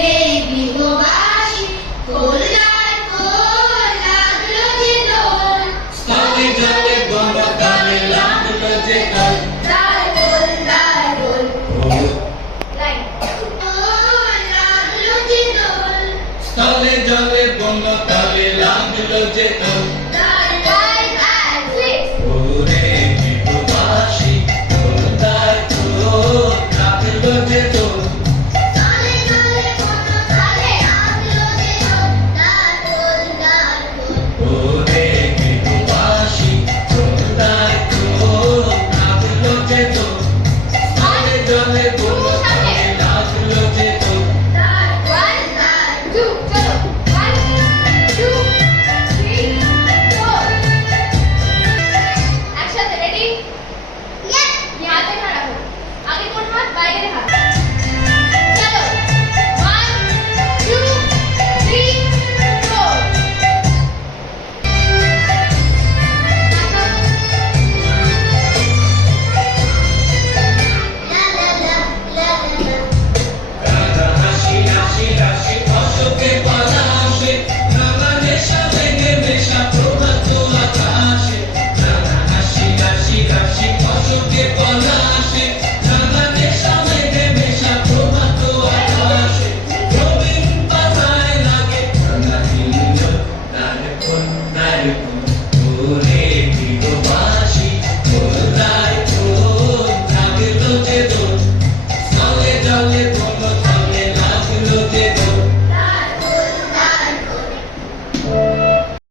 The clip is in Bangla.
এই গৃহবাসী খোলদার খোল লাগলো যে দোল স্থলে জলে বনতালে লাগলো যে দোল দার খোল খোল লাগলো যে দোল স্থলে জলে বনতালে লাগলো যে দোল